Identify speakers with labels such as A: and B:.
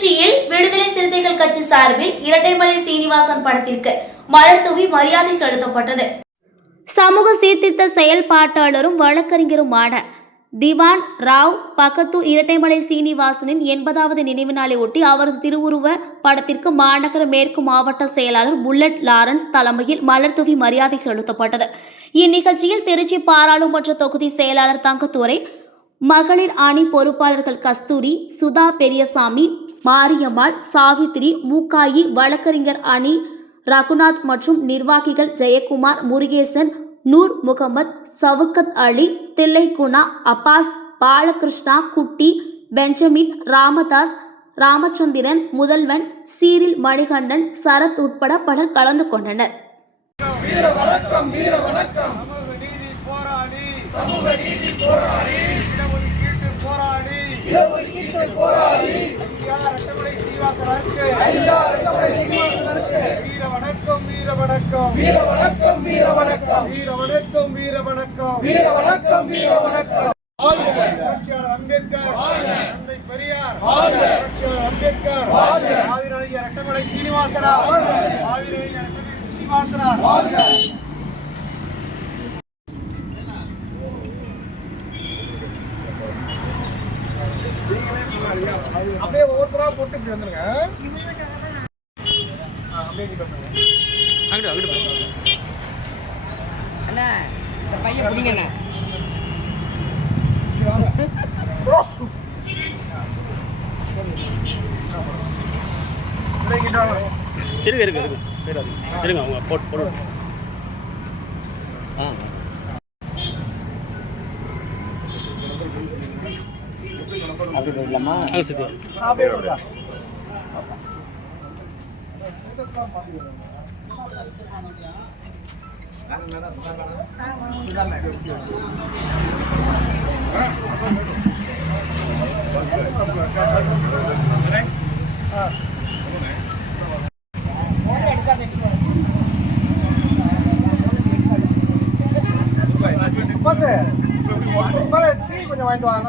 A: திருச்சியில் விடுதலை சிறுத்தைகள் கட்சி சார்பில் இரட்டைமலை சீனிவாசன் படத்திற்கு மலர் தூவி மரியாதை செலுத்தப்பட்டது. சமூக சீர்திருத்த செயல்பாட்டாளரும் வழக்கறிஞருமான திவான் ராவ் பக்கத்து இரட்டைமலை சீனிவாசனின் எண்பதாவது நினைவு நாளை ஒட்டி அவரது திருவுருவ படத்திற்கு மாநகர மேற்கு மாவட்ட செயலாளர் புல்லட் லாரன்ஸ் தலைமையில் மலர் தூவி மரியாதை செலுத்தப்பட்டது. இந்நிகழ்ச்சியில் திருச்சி பாராளுமன்ற தொகுதி செயலாளர் தங்கத்துறை மகளிர் அணி பொறுப்பாளர்கள் கஸ்தூரி சுதா பெரியசாமி மாரியம்மாள் சாவித்திரி மூக்காயி வழக்கறிஞர் அணி ரகுநாத் மற்றும் நிர்வாகிகள் ஜெயக்குமார் முருகேசன் நூர் முகமது சவுக்கத் அலி தில்லைகுணா அப்பாஸ் பாலகிருஷ்ணா குட்டி பெஞ்சமின் ராமதாஸ் ராமச்சந்திரன் முதல்வன் சீரில் மணிகண்டன் சரத் உட்பட பலர் கலந்து கொண்டனர்.
B: போராடி. சமூக வீர வணக்கம் வீர வணக்கம் வீர வணக்கம் வீர வணக்கம் வீர வணக்கம் வீர வணக்கம் வீர வணக்கம் வீர வணக்கம் புரட்சியாளர் அம்பேத்கர் தந்தை பெரியார் புரட்சியாளர் அம்பேத்கர் ஆதிரணிய ரட்டமலை சீனிவாசனா ஆதிரணிய ரட்டமலை சீனிவாசனா அப்படியே ஒவ்வொருத்தராக போட்டு இப்படி வந்துருங்க. அப்படியே
C: அண்ணா இந்த பையன்
B: பிடிங்க அண்ணா.
D: இருங்க இருங்க இருங்க அவங்க போட்டு போடுவாங்க ஆ
C: அப்படி போயிடலாமா
B: எடுக்காது கொஞ்சம் வாங்கிட்டு வாங்க.